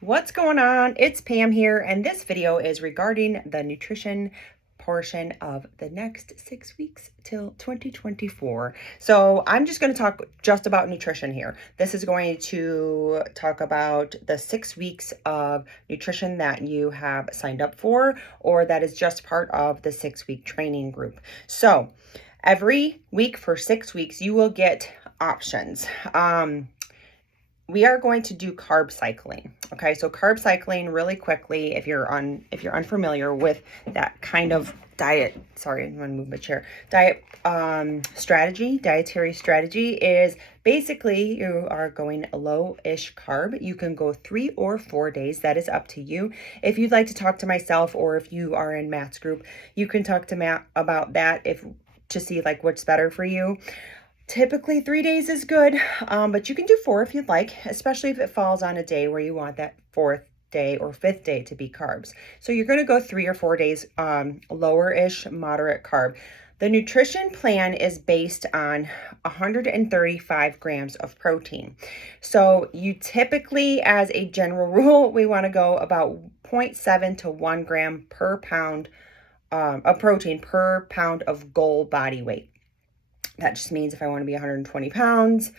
What's going on? It's Pam here, and this video is regarding the nutrition portion of the next 6 weeks till 2024. So I'm just going to talk just about nutrition here. This is going to talk about the 6 weeks of nutrition that you have signed up for, or that is just part of the 6-week training group. So every week for 6 weeks, you will get options. We are going to do carb cycling. Okay, so carb cycling really quickly, if you're unfamiliar with that kind of diet, sorry, I'm gonna move my chair. Dietary strategy is basically you are going low-ish carb. You can go 3 or 4 days. That is up to you. If you'd like to talk to myself, or if you are in Matt's group, you can talk to Matt about that to see like what's better for you. Typically 3 days is good, but you can do 4 if you'd like, especially if it falls on a day where you want that 4th day or 5th day to be carbs. So you're going to go 3 or 4 days lower-ish, moderate carb. The nutrition plan is based on 135 grams of protein. So you typically, as a general rule, we want to go about 0.7 to 1 gram per pound of protein per pound of goal body weight. That just means if I want to be 120 pounds,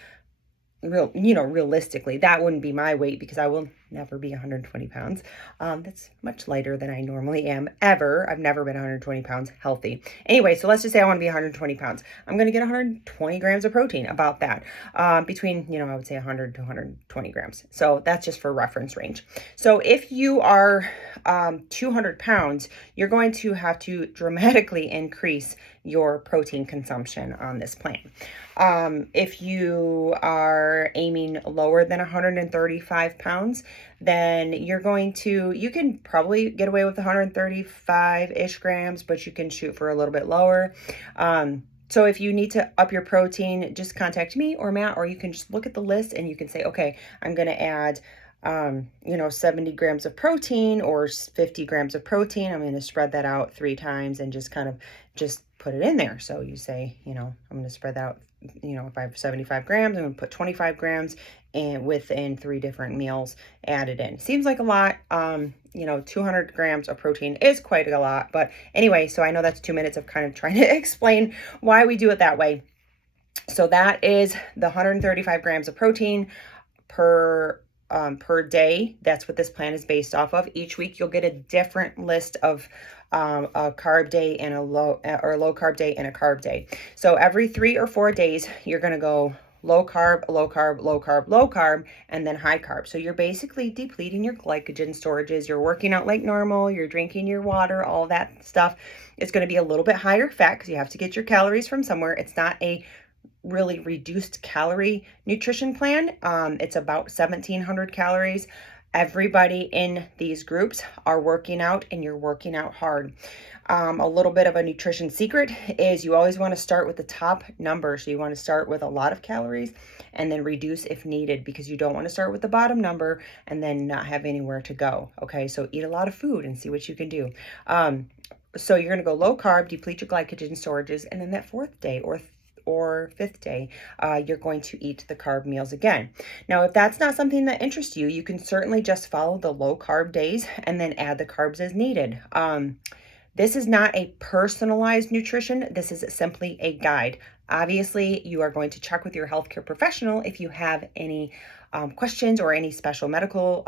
realistically, that wouldn't be my weight because I will never be 120 pounds. That's much lighter than I normally am ever. I've never been 120 pounds healthy. Anyway, so let's just say I want to be 120 pounds. I'm going to get 120 grams of protein, about that, between, I would say 100 to 120 grams. So that's just for reference range. So if you are 200 pounds, you're going to have to dramatically increase your protein consumption on this plan. If you are aiming lower than 135 pounds, then you can probably get away with 135-ish grams, but you can shoot for a little bit lower. So if you need to up your protein, just contact me or Matt, or you can just look at the list and you can say, okay, I'm going to add 70 grams of protein or 50 grams of protein. I'm going to spread that out 3 times and just put it in there. So you say, I'm going to spread that out. If I have 75 grams, I'm going to put 25 grams and within 3 different meals added in. Seems like a lot. 200 grams of protein is quite a lot. But anyway, so I know that's 2 minutes of kind of trying to explain why we do it that way. So that is the 135 grams of protein per day. That's what this plan is based off of. Each week you'll get a different list of a carb day and a low carb day and a carb day. So every 3 or 4 days you're going to go low carb, low carb, low carb, low carb, and then high carb. So you're basically depleting your glycogen storages. You're working out like normal. You're drinking your water, all that stuff. It's going to be a little bit higher fat because you have to get your calories from somewhere. It's not a really reduced calorie nutrition plan. It's about 1,700 calories. Everybody in these groups are working out, and you're working out hard. A little bit of a nutrition secret is you always want to start with the top number. So you want to start with a lot of calories and then reduce if needed, because you don't want to start with the bottom number and then not have anywhere to go. Okay, so eat a lot of food and see what you can do. So you're going to go low carb, deplete your glycogen storages, and then that 4th day or 5th day, you're going to eat the carb meals again. Now, if that's not something that interests you, you can certainly just follow the low carb days and then add the carbs as needed. This is not a personalized nutrition. This is simply a guide. Obviously, you are going to check with your healthcare professional if you have any questions or any special medical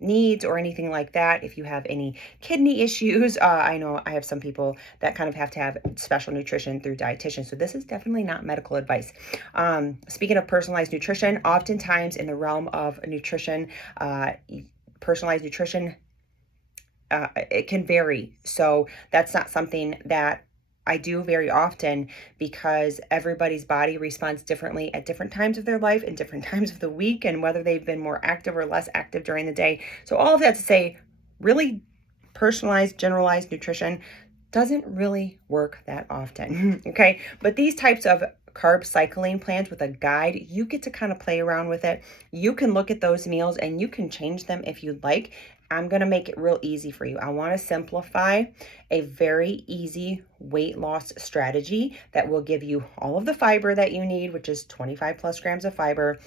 needs or anything like that. If you have any kidney issues, I know I have some people that kind of have to have special nutrition through dietitians. So this is definitely not medical advice. Speaking of personalized nutrition, oftentimes in the realm of nutrition, personalized nutrition, it can vary. So that's not something that I do very often, because everybody's body responds differently at different times of their life and different times of the week, and whether they've been more active or less active during the day. So all of that to say, really personalized, generalized nutrition doesn't really work that often. Okay, but these types of carb cycling plans with a guide, you get to kind of play around with it. You can look at those meals and you can change them if you'd like. I'm going to make it real easy for you. I want to simplify a very easy weight loss strategy that will give you all of the fiber that you need, which is 25 plus grams of fiber.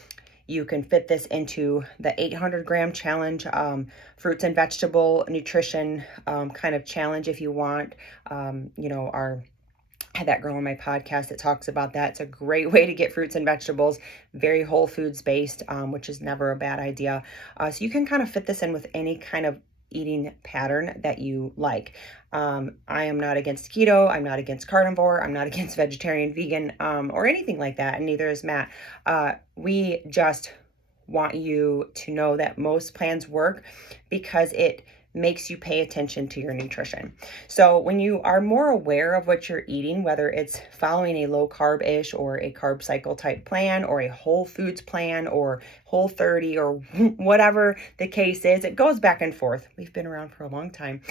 You can fit this into the 800-gram challenge, fruits and vegetable nutrition kind of challenge if you want. I had that girl on my podcast that talks about that. It's a great way to get fruits and vegetables, very whole foods based, which is never a bad idea. So you can kind of fit this in with any kind of eating pattern that you like. I am not against keto. I'm not against carnivore. I'm not against vegetarian, vegan, or anything like that. And neither is Matt. We just want you to know that most plans work because it makes you pay attention to your nutrition. So when you are more aware of what you're eating, whether it's following a low carb-ish or a carb cycle type plan or a whole foods plan or Whole 30 or whatever the case is, it goes back and forth. We've been around for a long time.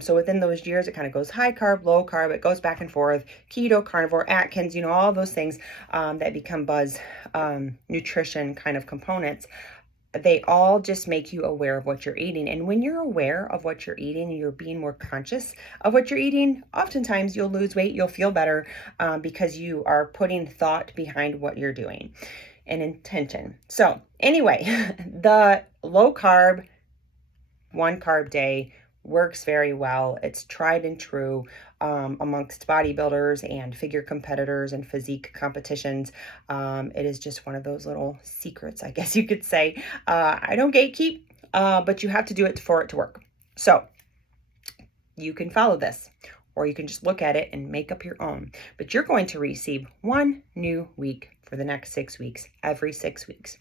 So within those years, it kind of goes high carb, low carb, it goes back and forth, keto, carnivore, Atkins, all those things that become buzz nutrition kind of components. They all just make you aware of what you're eating. And when you're aware of what you're eating, you're being more conscious of what you're eating, oftentimes you'll lose weight, you'll feel better because you are putting thought behind what you're doing and intention. So anyway, the low carb, 1 carb day works very well. It's tried and true amongst bodybuilders and figure competitors and physique competitions. It is just one of those little secrets, I guess you could say. I don't gatekeep, but you have to do it for it to work. So you can follow this, or you can just look at it and make up your own. But you're going to receive 1 new week for the next 6 weeks, every 6 weeks.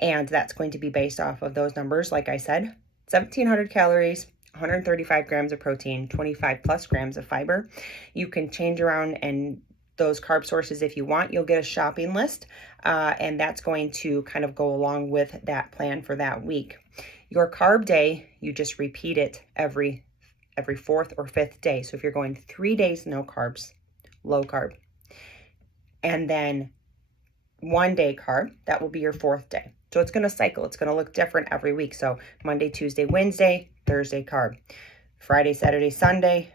And that's going to be based off of those numbers. Like I said, 1,700 calories, 135 grams of protein, 25 plus grams of fiber. You can change around and those carb sources if you want. You'll get a shopping list, and that's going to kind of go along with that plan for that week. Your carb day, you just repeat it every 4th or 5th day. So if you're going 3 days, no carbs, low carb, and then 1 day carb, that will be your 4th day. So it's going to cycle. It's going to look different every week. So Monday, Tuesday, Wednesday, Thursday carb, Friday, Saturday, Sunday,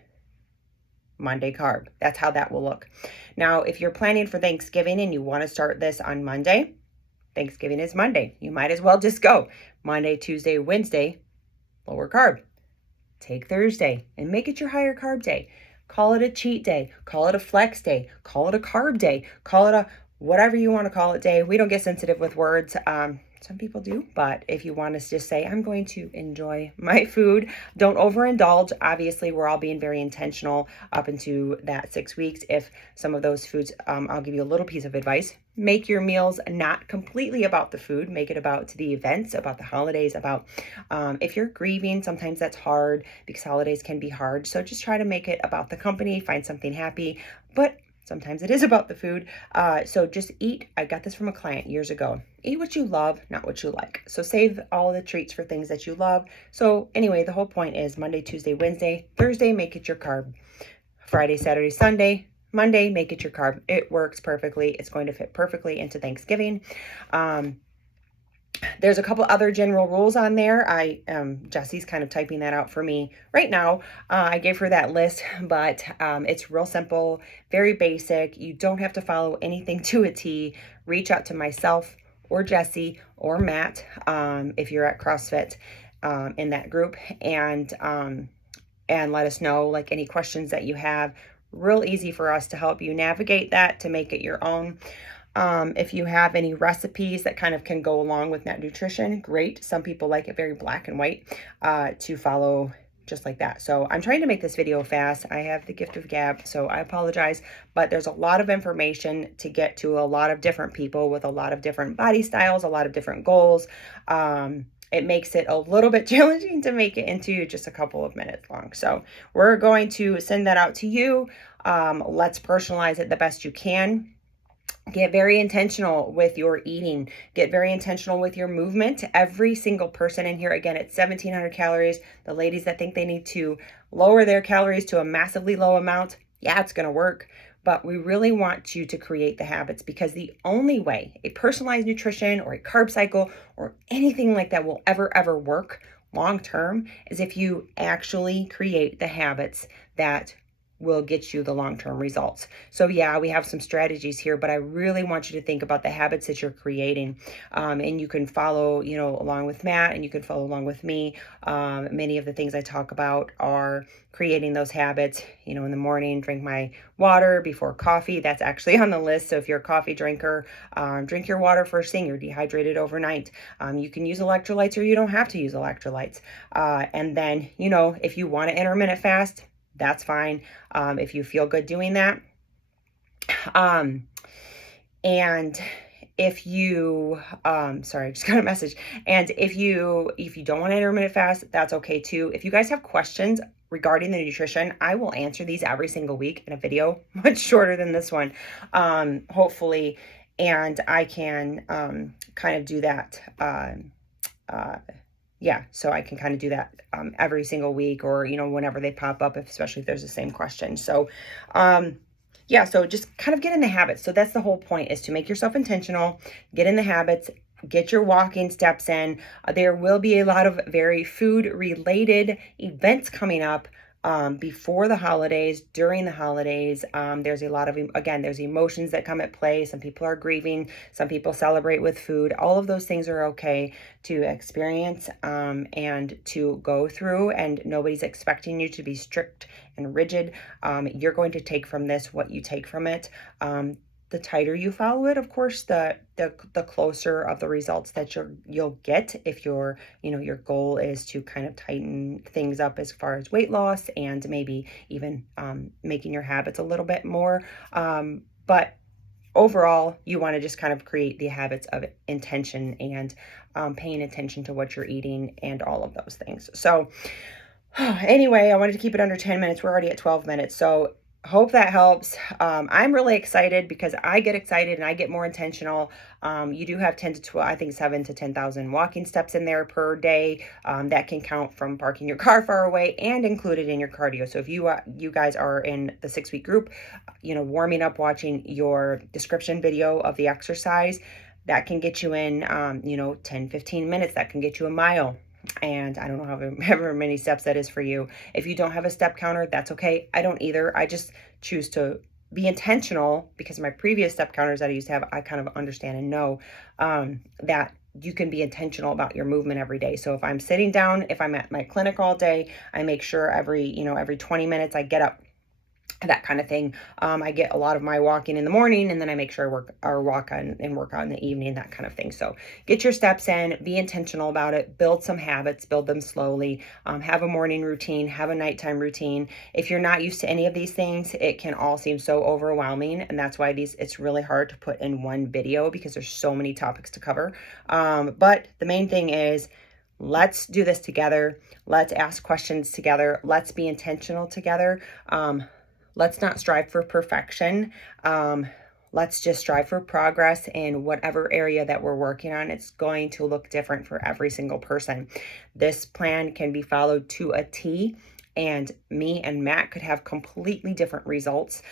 Monday carb. That's how that will look. Now, if you're planning for Thanksgiving and you want to start this on Monday, Thanksgiving is Monday. You might as well just go Monday, Tuesday, Wednesday, lower carb. Take Thursday and make it your higher carb day. Call it a cheat day. Call it a flex day. Call it a carb day. Call it a whatever you want to call it day. We don't get sensitive with words. Some people do, but if you want to just say, I'm going to enjoy my food, don't overindulge. Obviously, we're all being very intentional up into that 6 weeks. If some of those foods, I'll give you a little piece of advice. Make your meals not completely about the food. Make it about the events, about the holidays, about if you're grieving, sometimes that's hard because holidays can be hard. So just try to make it about the company, find something happy, but sometimes it is about the food. So just eat. I got this from a client years ago. Eat what you love, not what you like. So save all the treats for things that you love. So anyway, the whole point is Monday, Tuesday, Wednesday, Thursday, make it your carb. Friday, Saturday, Sunday, Monday, make it your carb. It works perfectly. It's going to fit perfectly into Thanksgiving. There's a couple other general rules on there. Jesse's kind of typing that out for me right now. I gave her that list, but it's real simple, very basic. You don't have to follow anything to a T. Reach out to myself or Jesse or Matt if you're at CrossFit in that group, and let us know like any questions that you have. Real easy for us to help you navigate that to make it your own. If you have any recipes that kind of can go along with net nutrition, great. Some people like it very black and white to follow just like that. So I'm trying to make this video fast. I have the gift of gab, so I apologize, but there's a lot of information to get to a lot of different people with a lot of different body styles, a lot of different goals. It makes it a little bit challenging to make it into just a couple of minutes long. So we're going to send that out to you. Let's personalize it the best you can. Get very intentional with your eating. Get very intentional with your movement. Every single person in here, again, it's 1,700 calories. The ladies that think they need to lower their calories to a massively low amount, yeah, it's going to work. But we really want you to create the habits, because the only way a personalized nutrition or a carb cycle or anything like that will ever work long term is if you actually create the habits that will get you the long-term results. So yeah, we have some strategies here, but I really want you to think about the habits that you're creating. And you can follow, along with Matt, and you can follow along with me. Many of the things I talk about are creating those habits. In the morning, drink my water before coffee. That's actually on the list. So if you're a coffee drinker, drink your water first thing. You're dehydrated overnight. You can use electrolytes, or you don't have to use electrolytes. And then, if you want to intermittent fast, that's fine. If you feel good doing that. And if you, sorry, I just got a message. And if you don't want to intermittent fast, that's okay too. If you guys have questions regarding the nutrition, I will answer these every single week in a video, much shorter than this one, hopefully. And I can kind of do that. Yeah, so I can kind of do that every single week, or, whenever they pop up, especially if there's the same question. So, yeah, so just kind of get in the habits. So that's the whole point, is to make yourself intentional, get in the habits, get your walking steps in. There will be a lot of very food related events coming up before the holidays, during the holidays. There's a lot of, again, there's emotions that come at play. Some people are grieving, some people celebrate with food. All of those things are okay to experience and to go through, and nobody's expecting you to be strict and rigid. You're going to take from this what you take from it. The tighter you follow it, of course, the closer of the results that you'll get. If your goal is to kind of tighten things up as far as weight loss, and maybe even making your habits a little bit more. But overall, you want to just kind of create the habits of intention and paying attention to what you're eating and all of those things. So anyway, I wanted to keep it under 10 minutes. We're already at 12 minutes. So hope that helps. I'm really excited because I get excited and I get more intentional. You do have 10 to 12, I think 7 to 10,000 walking steps in there per day. That can count from parking your car far away and included in your cardio. So if you guys are in the 6-week group, warming up, watching your description video of the exercise, that can get you in, 10, 15 minutes. That can get you a mile. And I don't know however many steps that is for you. If you don't have a step counter, that's okay. I don't either. I just choose to be intentional, because my previous step counters that I used to have, I kind of understand and know that you can be intentional about your movement every day. So if I'm sitting down, if I'm at my clinic all day, I make sure every 20 minutes I get up, that kind of thing. I get a lot of my walking in the morning, and then I make sure I work out in the evening, that kind of thing. So get your steps in, be intentional about it, build some habits, build them slowly, have a morning routine, have a nighttime routine. If you're not used to any of these things, it can all seem so overwhelming. And that's why it's really hard to put in one video, because there's so many topics to cover. But the main thing is, let's do this together. Let's ask questions together. Let's be intentional together. Let's not strive for perfection. Let's just strive for progress in whatever area that we're working on. It's going to look different for every single person. This plan can be followed to a T, and me and Matt could have completely different results.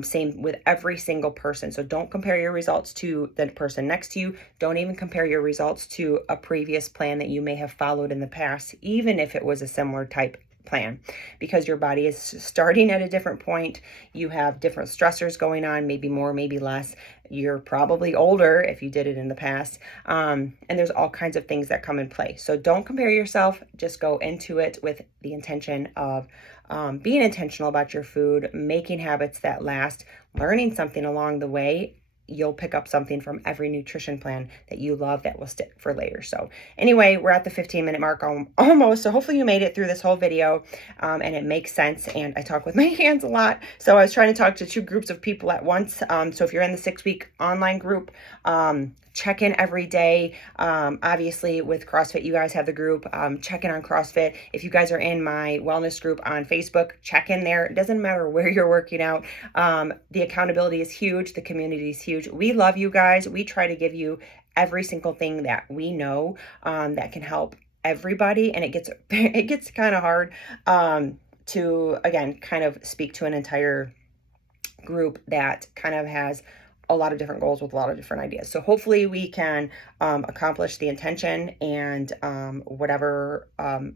Same with every single person. So don't compare your results to the person next to you. Don't even compare your results to a previous plan that you may have followed in the past, even if it was a similar type plan, because your body is starting at a different point. You have different stressors going on, maybe more, maybe less. You're probably older if you did it in the past. And there's all kinds of things that come in play. So don't compare yourself. Just go into it with the intention of being intentional about your food, making habits that last, learning something along the way. You'll pick up something from every nutrition plan that you love that will stick for later. So anyway, we're at the 15-minute mark almost. So hopefully you made it through this whole video and it makes sense. And I talk with my hands a lot. So I was trying to talk to 2 groups of people at once. So if you're in the 6-week online group, check in every day. Obviously with CrossFit, you guys have the group, check in on CrossFit. If you guys are in my wellness group on Facebook, check in there. It doesn't matter where you're working out. The accountability is huge. The community is huge. We love you guys. We try to give you every single thing that we know that can help everybody. And it gets kind of hard to, again, kind of speak to an entire group that kind of has a lot of different goals with a lot of different ideas. So hopefully we can accomplish the intention and whatever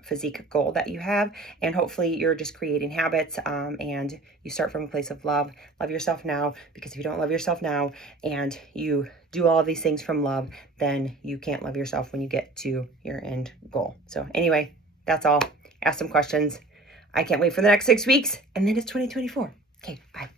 physique goal that you have. And hopefully you're just creating habits and you start from a place of love. Love yourself now, because if you don't love yourself now and you do all of these things from love, then you can't love yourself when you get to your end goal. So anyway, that's all. Ask some questions. I can't wait for the next 6 weeks, and then it's 2024. Okay, bye.